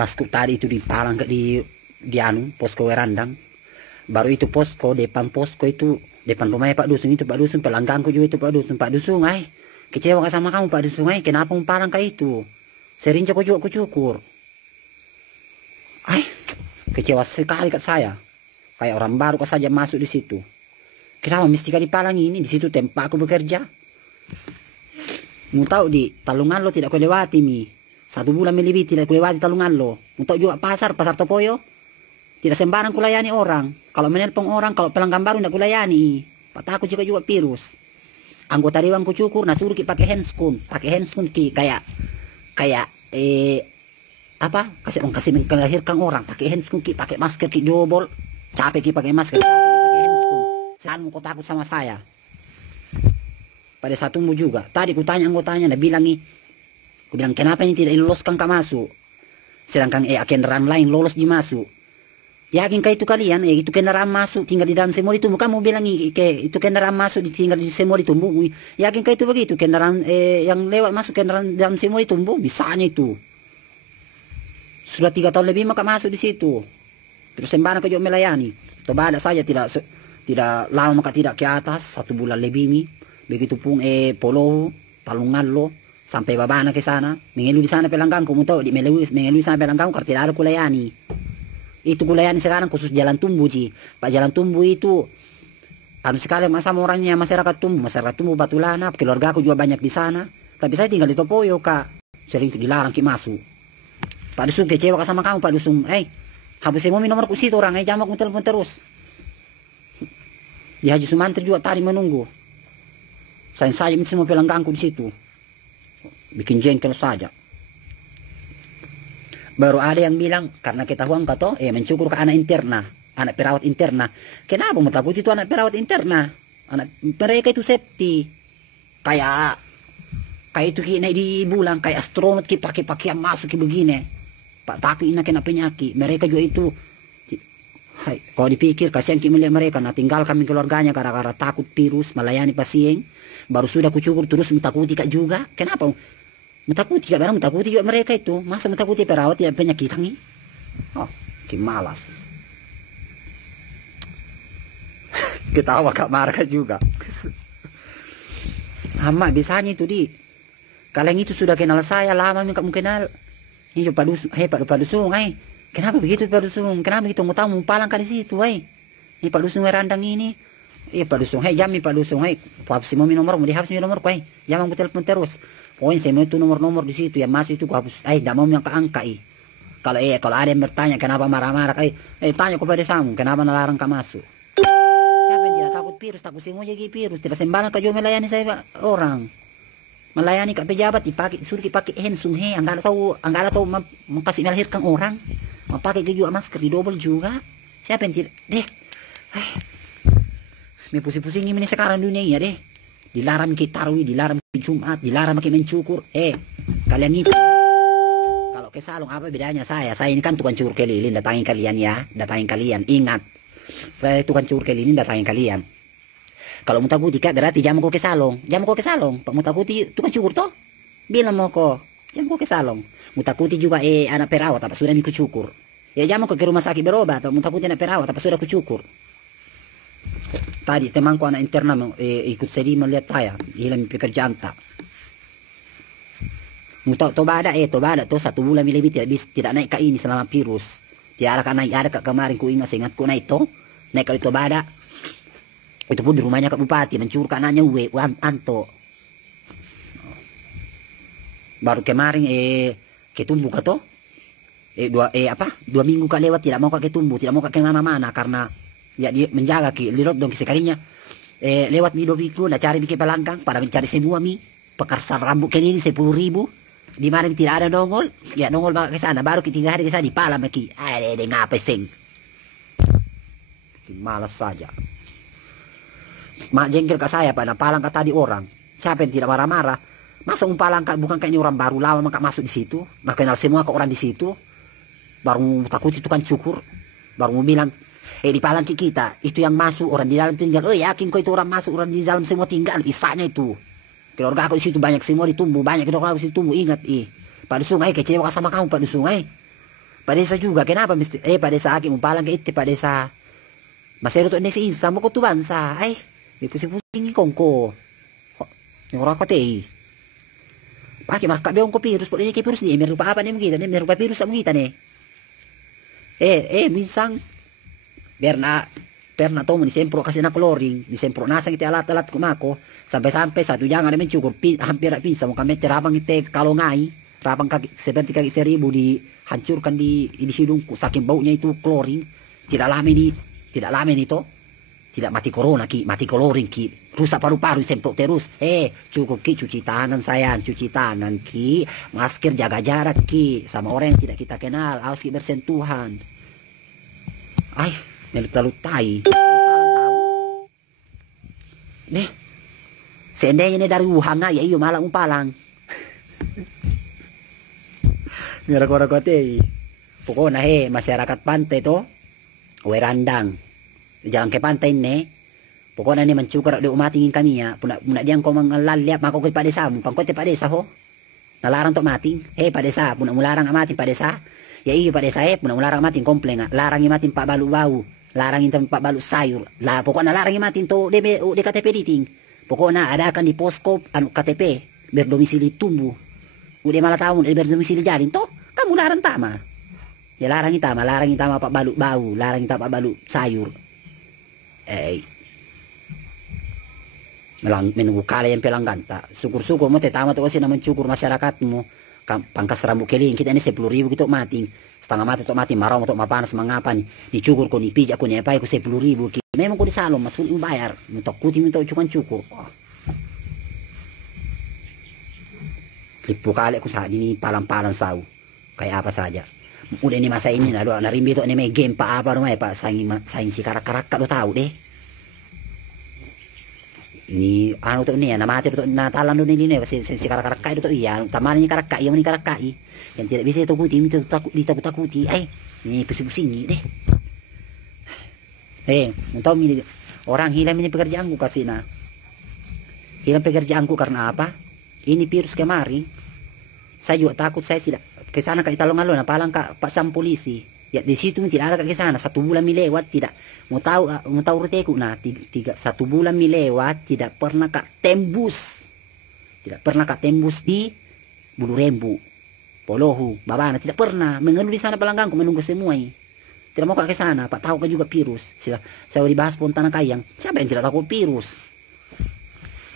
malasku tadi itu di palang di anu posko Werandang. Baru itu posko, depan posko itu, depan rumahnya Pak Dusun itu, Pak Dusun pelangganku juga itu Pak Dusun. Pak Dusun, kecewa gak sama kamu Pak Dusun, kenapa palang kayak itu? Sering aku juga kucukur. Kecewa sekali kat saya. Kayak orang baru kok saja masuk di situ. Kenapa mesti kali palang ini? Di situ tempatku bekerja. Mau tahu di Talungan lo tidak kulewati mi. 1 bulan lebih tidak kulewati Talungan lo. Mau tahu juga pasar Topoyo. Tidak sembarang kulayani orang. Kalau menelpon orang, kalau pelanggan baru tidak kulayani. Patah aku juga virus. Anggota dewan ku cukur, suruh ki pakai handscoon. Pakai handscoon ki kayak kasih melahirkan orang. Pakai handscoon ki, pakai masker ki double. Capek ki pakai masker, capek ki pakai handscoon. Sekarang kau takut sama saya. Pada satumu juga. Tadi ku tanya anggotanya, dia bilang ku bilang kenapa ini tidak diloloskan kak masuk. Sedangkan kendaraan lain lolos di masuk. Yakin kah itu kalian? Itu kendaraan masuk tinggal di dalam semua itu. Kamu bilang itu kendaraan masuk tinggal di semua itu. Yakin kah itu begitu? Kendaraan yang lewat masuk kendaraan dalam semua itu. Bisanya itu. Sudah 3 tahun lebih maka masuk di situ. Terus sembarang kau juga melayani. Coba ada saja tidak lama maka tidak ke atas 1 bulan lebih mi. Begitu pun Polo, Talungan lo sampai babana ke sana. Mengeluh di sana pelangganku. Mau tahu mengeluh di sana pelangganku karena tidak ada kulayani. Itu kulayani sekarang khusus Jalan Tumbu Ji. Pak Jalan Tumbu itu sekali sama orangnya masyarakat Tumbu Batulana, keluarga aku juga banyak di sana. Tapi saya tinggal di Topoyo kak. Sering dilarang ki masuk. Pak Dusun kecewa sama kamu Pak Dusun. Habis saya mau nomorku situ orang, jam aku telepon terus. Di Haji Sumantri juga tadi menunggu. Saya semua pelangganku di situ. Bikin jengkel saja. Baru ada yang bilang, karena ketahuan kata, mencukur ke anak interna, anak perawat interna. Kenapa mau takut itu anak perawat interna? Mereka itu safety. Kayak itu kena di bulan, kayak astronot pakai pakaian masuk begini. Pak takut ini kena penyakit. Mereka juga itu. Kalau dipikir, kasihan melihat mereka, tinggal kami keluarganya gara-gara takut virus, melayani pasien. Baru sudah kucukur terus mentakuti kak juga. Kenapa? Mentakuti barang mentakuti juga mereka itu. Masa mentakuti perawat tidak penyakit nih? Malas. Ketawa kak marah juga. Hama bisanya itu di. Kalian itu sudah kenal saya lama kamu kenal. Ini Pak Dusun, kenapa begitu Pak Dusun? Kenapa begitu mau tahu mau palang di situ, Ini Pak Dusun Werandang ini. Pak Dusun, jami Pak Dusun, habis mau nomor, mau dihabis nomor, jangan aku telepon terus. Pokoknya saya mau itu nomor di situ yang masih itu aku hapus. Tidak mau yang ke angka Kalau ada yang bertanya kenapa marah-marah, tanya kepada Samu kenapa nalarang kamu masuk. Siapa yang tidak takut virus, takut semua jadi virus. Tidak sembarang kau melayani saya orang. Melayani kak pejabat suruh dipakai handscoon enggak ada tahu mau kasih melahirkan orang. Mau pakai juga masker di double juga. Siapa yang tidak? Me pusing-pusing ini sekarang dunia ya deh. Dilarang kita tarawih, dilarang Jumat, dilarang pakai mencukur. Kalian itu kalau ke salon apa bedanya saya ini kan tukang cukur keliling, datangin kalian ingat, saya tukang cukur keliling, datangin kalian. Kalau mau takuti kak berarti jam kau ke salon, Pak mau takuti tukang cukur toh, bilang mau kok jam kau ke salon. Mau takuti juga anak perawat apa sudah ikut cukur, ya jam kau ke rumah sakit berobat, atau mau takuti anak perawat apa sudah kucukur. Tadi temanku anak interna ikut sedih melihat saya hilang pekerjaan tak. Toba ada 1 bulan lebih tidak naik ke ini selama virus. Tiada kan naik, ada kemarin ku ingat seingatku naik ke Toba ada. Itu pun di rumahnya Kak Bupati mencuri anaknya Anto. Baru kemarin ke Tumbu kato. 2 minggu kak lewat tidak mau ke Tumbu, tidak mau ke mana-mana karena ya dia menjaga lirot dong sekalinya. Lewat mi 2 minggu nak cari bikin pelanggang pada mencari semua mi pekarsan rambut ini 10.000. Di mana tidak ada nongol, ya nongol ke sana baru 3 hari ke sana di pala maki. Ngapa sing? Malas saja. Mak jengkel ke saya pada palang kata tadi orang. Siapa yang tidak marah-marah? Masa palang bukan kayaknya orang baru lama maka masuk di situ, nak kenal semua ke orang di situ. Baru takut itu kan cukur. Baru mau bilang di palang kita itu yang masuk orang di dalam tinggal. Yakin kok itu orang masuk, orang di dalam semua tinggal. Bisanya itu. Keluarga aku di situ banyak semua di Tumbu, banyak keluarga aku di situ Tumbu. Ingat Pak Dusun, kecewa sama kamu Pak Dusun. Pak Desa juga, kenapa mesti, Pak Desa aki mumpalang ke ite Pak Desa. Masero to ini si Insa, mo ko tu bansa, ay, may pusing-pusing kongko. Yung orang ko te. Paki marka beong ko virus, po ini ke virus ni, meron pa apa ni mungkin, meron pa virus sa mungkin ni. Minsan, perna to mo, ni sempro kasi na coloring, ni sempro nasang iti alat-alat kumako, sampai-sampai satu jangan namin cukur, hampir pinsa mo kami, terabang ite kalongay, rabang seperti kaki 1000 dihancurkan di hidungku saking baunya itu chlorine. Tidak lama itu tidak mati corona ki, mati chlorine ki, rusak paru-paru semprot terus. Cukup ki cuci tangan sayang, cuci tangan ki, masker, jaga jarak ki sama orang yang tidak kita kenal, harus ki bersentuhan. Ay melutai nih seandainya ini dari Wuhan ya iyo malang umpalang. Ngara-ngara pokoknya masyarakat pantai to werandang jalan ke pantai ini pokoknya ini mencukar di umatingin kami ya puna diang ko mangalaliap mako kay Pak Desa mo pangkote Pak Desa ho nalarang to mating Pak Desa puna mularang amating Pak Desa ya iyo Pak Desa puna mularang mating kompleng larang mating Pak Balu bau larang intam Pak Balu sayur lah pokoknya larang mating to di KTP diting pokoknya adakan di posko anu KTP berdomisili tumbuh udah malah tahun berdomisili jalin toh kamu larang tama ya larang itama Pak Balu bau larang itama Pak Balu sayur menunggu kala yang pelanggan tak syukur-syukur mo tetama to kasi naman cukur masyarakat mo pangkas rambut keling kita ini 10.000 gitu mating setengah mati to mati marau to mapanas mangapan dicukur ko ni pijak ko ni apa ko 10.000 memang ko di salon mas sulit bayar untuk kuti minta cukur lipu kali ko sa dini palang-palang sau kayak apa saja udah ini masa ini nah narimbi to ini may game pa apa rumah Pak saing si karak-karak lo tahu deh ini anu to ini ya namati to natalan do nili ne si karak-karak itu to iya taman ini karak yang ini karak yang tidak bisa itu kuti itu ditakut-takuti ini pusing-pusing deh tahu ini orang hilang ini pekerjaanku kasih nah hilang pekerjaanku karena apa ini virus kemarin saya juga takut saya tidak ke sana ke Italong-alon apalang Pak Sam polisi ya di situ tidak ada ke sana 1 bulan mi lewat tidak mau tahu ruteku nah 1 bulan mi lewat tidak pernah kak tembus di Bulu Rembu Polohu Babana tidak pernah mengeluh di sana pelangganku menunggu semua tidak mau ke sana Pak tahu kan juga virus saya dibahas spontan kayang siapa yang tidak takut virus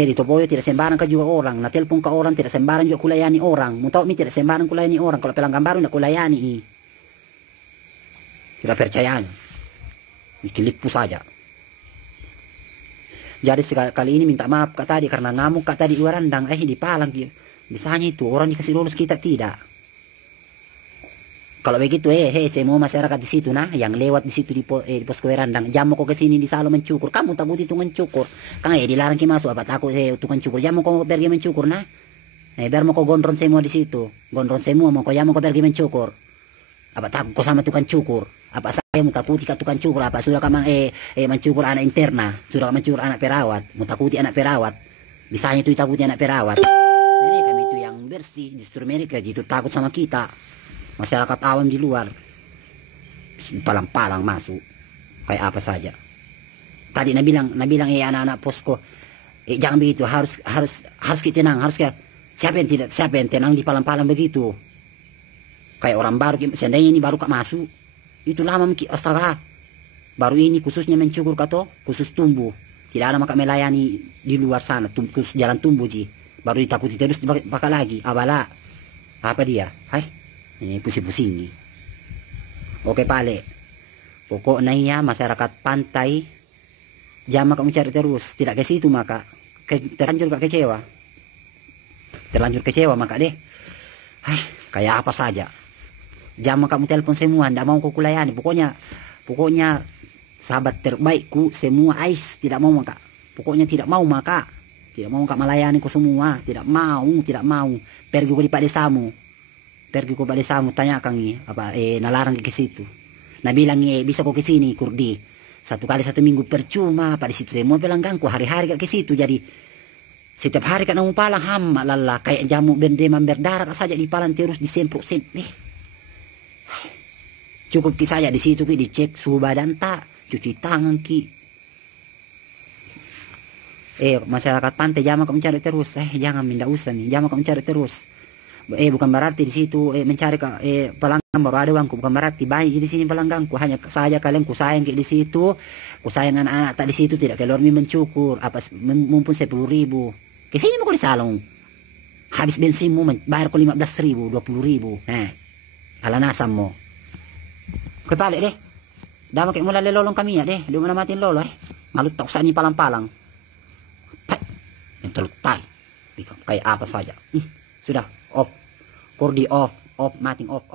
di Topoyo tidak sembarang ka juga orang, na telepon ka orang tidak sembarang juga kulayani orang. Mau tahu mi tidak sembarang kulayani orang, kalau pelanggan baru tidak kulayani. Tidak percaya. Bikin lipu saja. Jadi kali ini minta maaf kak tadi karena ngamuk kak tadi warandang di palang bisanya itu orang dikasih lulus kita tidak. Kalau begitu semua masyarakat di situ nah yang lewat di situ di posko werandang jamu kok ke sini di salo mencukur kamu takut itu mencukur kang dilarang ki masuk apa takut tukang cukur jamu kok pergi mencukur nah biar mau kok gondron semua di situ gondron semua mau kok jamu kok pergi mencukur apa takut kok sama tukang cukur apa saya mau takuti ka tukang cukur apa sudah kamang mencukur anak interna sudah mencukur anak perawat mau takuti anak perawat bisanya itu takuti anak perawat mereka itu yang bersih justru mereka gitu takut sama kita masyarakat awam di luar palang-palang masuk kayak apa saja tadi nabilang anak-anak posko jangan begitu harus kita tenang siapa yang tenang di palang-palang begitu kayak orang baru seandainya ini baru kak masuk itu lama astaga baru ini khususnya mencukur kato khusus tumbuh tidak ada maka melayani di luar sana khusus jalan tumbuh baru ditakuti terus bakal lagi abala apa dia ini pusing-pusing oke pale pokoknya ya masyarakat pantai jangan kamu cari terus tidak ke situ maka terlanjur kecewa maka deh kayak apa saja jangan kamu telepon semua tidak mau kukulayani pokoknya sahabat terbaikku semua tidak mau maka pokoknya tidak mau maka melayani ku semua tidak mau pergi ke Pak Desamu pergi ke Pak Desamu tanyakan apa nalarang ke situ nah bilang bisa kok ke sini kurdi 1 kali 1 minggu percuma pada situ semua pelangganku hari-hari ke situ jadi setiap hari kan mau palang hama lala kayak jamu demam berdarah saja di palang terus disemprot Cukup ki saja di situ ki dicek suhu badan tak, cuci tangan ki. Masyarakat pantai jangan kau mencari terus. Jangan, tidak usah nih, jangan kau mencari terus. Bukan berarti di situ mencari pelanggan baru ada uangku, bukan berarti banyak di sini pelangganku, hanya saja kalian ku sayang di situ, ku sayang anak-anak tak di situ, tidak keluar mi mencukur apa mumpun 10.000 ke sini mau di salong habis bensinmu bayar ku 15.000 20.000 ala nasammu kau balik deh dah makin mulai lolong kami ya deh dia mana matiin lolo malu tak usah ni palang-palang yang terlutai kayak apa saja sudah off kurdi off mating off